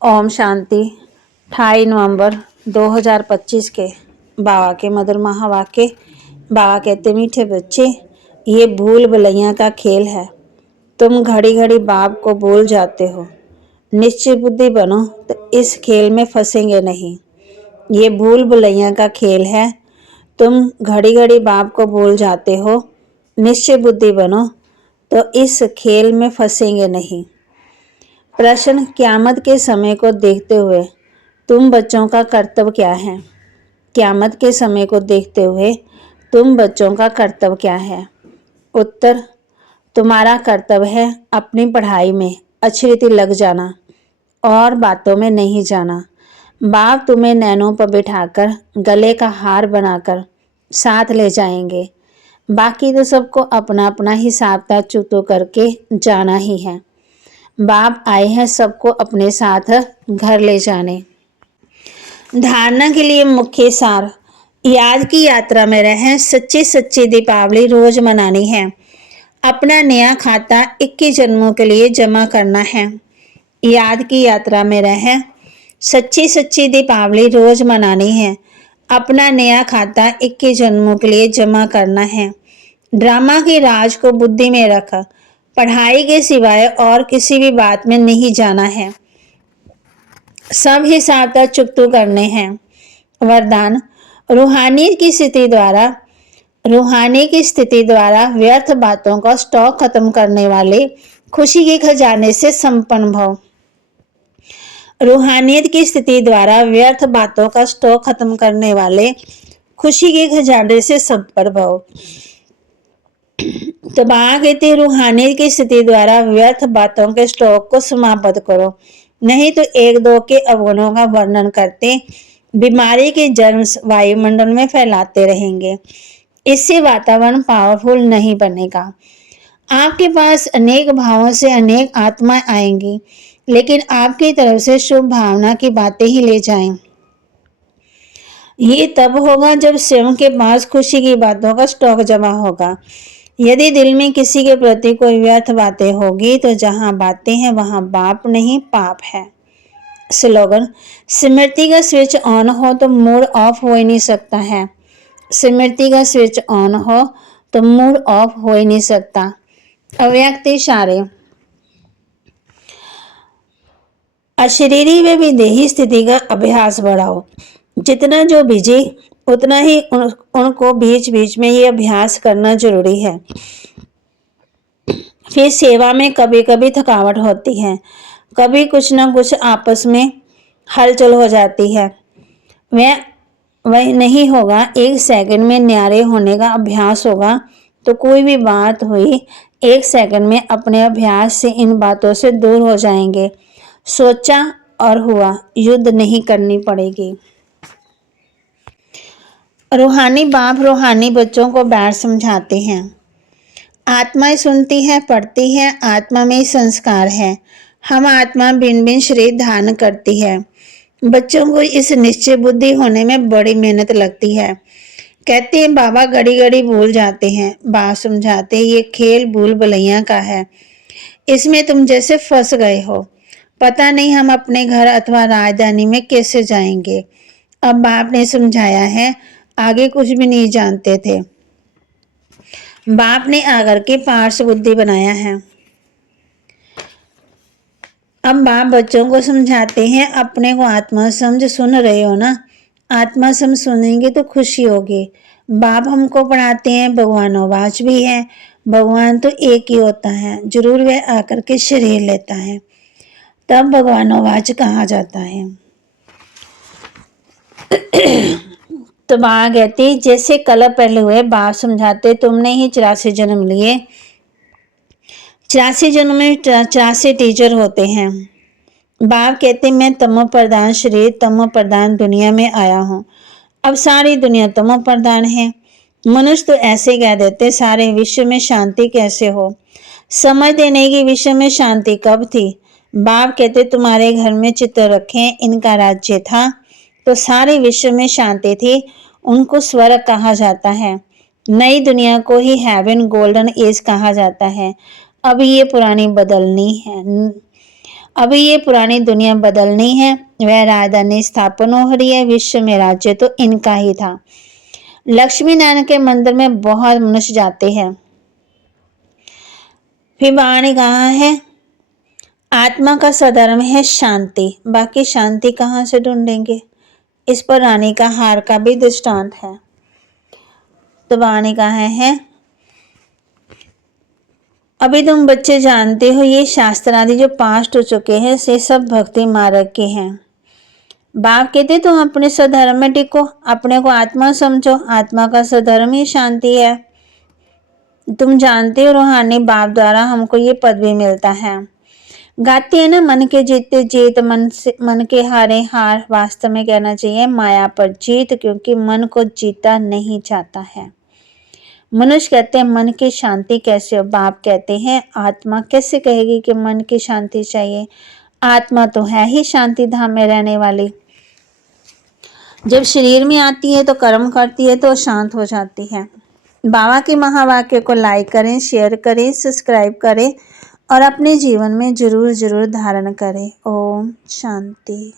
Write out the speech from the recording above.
ओम शांति। 28 नवंबर 2025 के बाबा के मधुर महावाक्य। बाबा कहते, मीठे बच्चे, ये भूल भुलैया का खेल है। तुम घड़ी घड़ी बाप को भूल जाते हो। निश्चय बुद्धि बनो तो इस खेल में फंसेंगे नहीं। ये भूल भुलैया का खेल है। तुम घड़ी घड़ी बाप को भूल जाते हो। निश्चय बुद्धि बनो तो इस खेल में फंसेंगे नहीं। प्रश्न, क़यामत के समय को देखते हुए तुम बच्चों का कर्तव्य क्या है? क़यामत के समय को देखते हुए तुम बच्चों का कर्तव्य क्या है? उत्तर, तुम्हारा कर्तव्य है अपनी पढ़ाई में अच्छी रीति लग जाना और बातों में नहीं जाना। बाप तुम्हें नैनों पर बिठाकर गले का हार बनाकर साथ ले जाएंगे। बाकी तो सबको अपना अपना हिसाब किताब चुकतो करके जाना ही है। बाप आए हैं सबको अपने साथ घर ले जाने। धारणा के लिए मुख्य सार, याद की यात्रा में रहें। सच्ची सच्ची दीपावली रोज मनानी है। अपना नया खाता 21 जन्मों के लिए जमा करना है। याद की यात्रा में रहें। सच्ची सच्ची दीपावली रोज मनानी है। अपना नया खाता 21 जन्मों के लिए जमा करना है। ड्रामा के राज को बुद्धि में रख। पढ़ाई के सिवाय और किसी भी बात में नहीं जाना है। सब हिसाब तक चुकतू करने हैं। वरदान, रूहानी की स्थिति द्वारा व्यर्थ बातों का स्टॉक खत्म करने वाले खुशी के खजाने से संपन्न भव। रूहानियत की स्थिति द्वारा व्यर्थ बातों का स्टॉक खत्म करने वाले खुशी के खजाने से संपन्न भव। तो बाबा कहते, रूहानियत की स्थिति द्वारा व्यर्थ बातों के स्टॉक को समाप्त करो, नहीं तो एक दो के अवगुणों का वर्णन करते बीमारी के जर्म्स वायुमंडल में फैलाते रहेंगे। इससे वातावरण पावरफुल नहीं बनेगा। आपके पास अनेक भावों से अनेक आत्माएं आएंगी, लेकिन आपकी तरफ से शुभ भावना की बातें ही ले जाएं। ये तब होगा जब स्वयं के पास खुशी की बातों का स्टॉक जमा होगा। यदि दिल में किसी के प्रति कोई व्यर्थ बातें होगी तो जहां बातें हैं वहां बाप नहीं पाप है। स्लोगन, स्मृति का स्विच ऑन हो तो मूड ऑफ हो ही नहीं सकता है। स्मृति का स्विच ऑन हो तो मूड ऑफ हो ही नहीं सकता। अव्यक्त इशारे, अशरीरी व विदेही स्थिति का अभ्यास बढ़ाओ। जितना जो बिजी उतना ही उनको बीच बीच में ये अभ्यास करना जरूरी है। फिर सेवा में कभी कभी थकावट होती है, कभी कुछ ना कुछ आपस में हलचल हो जाती है। वह नहीं होगा। 1 सेकंड में न्यारे होने का अभ्यास होगा तो कोई भी बात हुई 1 सेकंड में अपने अभ्यास से इन बातों से दूर हो जाएंगे। सोचा और हुआ, युद्ध नहीं करनी पड़ेगी। रूहानी बाप रूहानी बच्चों को बैठ समझाते हैं। आत्माएं सुनती है, पढ़ती है, आत्मा में ही संस्कार है। हम आत्मा भिन्न भिन्न शरीर धारण करती है। बच्चों को इस निश्चय बुद्धि होने में बड़ी मेहनत लगती है। कहते हैं बाबा घड़ी घड़ी भूल जाते हैं। बाप समझाते हैं, ये खेल भूल भुलैया का है। इसमें तुम जैसे फंस गए हो। पता नहीं हम अपने घर अथवा राजधानी में कैसे जाएंगे। अब बाप ने समझाया है, आगे कुछ भी नहीं जानते थे। बाप ने आकर के पार्श्व बुद्धि बनाया है। अब बाप बच्चों को समझाते हैं, अपने को आत्मा समझ सुन रहे हो ना। आत्मा समझ सुनेंगे तो खुशी होगी। बाप हमको पढ़ाते हैं, भगवानोवाच भी है। भगवान तो एक ही होता है, जरूर वह आकर के शरीर लेता है, तब भगवानोवाच कहा जाता है। तो बाबा कहती, जैसे कल पहले हुए बाप समझाते, तुमने ही 84 जन्म लिए। 84 जन्म में 84 टीचर होते हैं। बाप कहते, मैं तमो प्रधान शरीर तमो प्रधान दुनिया में आया हूँ। अब सारी दुनिया तमो प्रधान है। मनुष्य तो ऐसे कह देते, सारे विश्व में शांति कैसे हो। समझते नहीं कि विश्व में शांति कब थी। बाप कहते, तुम्हारे घर में चित्र रखें, इनका राज्य था तो सारे विश्व में शांति थी। उनको स्वर्ग कहा जाता है। नई दुनिया को ही हेवन गोल्डन एज कहा जाता है। अब ये पुरानी बदलनी है। अभी ये पुरानी दुनिया बदलनी है, वह राजधानी स्थापन हो रही है, विश्व में राज्य तो इनका ही था। लक्ष्मी नारायण के मंदिर में बहुत मनुष्य जाते हैं। फिर बाबा ने कहा है आत्मा का सधर्म है शांति, बाकी शांति कहाँ से ढूंढेंगे। इस पर रानी का हार का भी दृष्टांत है। तो बाबा ने कहा है अभी तुम बच्चे जानते हो ये शास्त्र आदि जो पास्ट हो चुके हैं से सब भक्ति मार्ग के हैं। बाप कहते तुम अपने स्वधर्म में टिको, अपने को आत्मा समझो, आत्मा का स्वधर्म ही शांति है। तुम जानते हो रूहानी बाप द्वारा हमको ये पदवी मिलता है। गाती है ना मन के जीते जीत, मन के हारे हार। वास्तव में कहना चाहिए माया पर जीत, क्योंकि मन को जीता नहीं जाता है। मनुष्य कहते हैं मन की शांति कैसे हो। बाप कहते हैं आत्मा कैसे कहेगी कि मन की शांति चाहिए। आत्मा तो है ही शांति धाम में रहने वाली। जब शरीर में आती है तो कर्म करती है तो शांत हो जाती है। बाबा के महावाक्य को लाइक करें, शेयर करें, सब्सक्राइब करें और अपने जीवन में जरूर जरूर धारण करें। ओम शांति।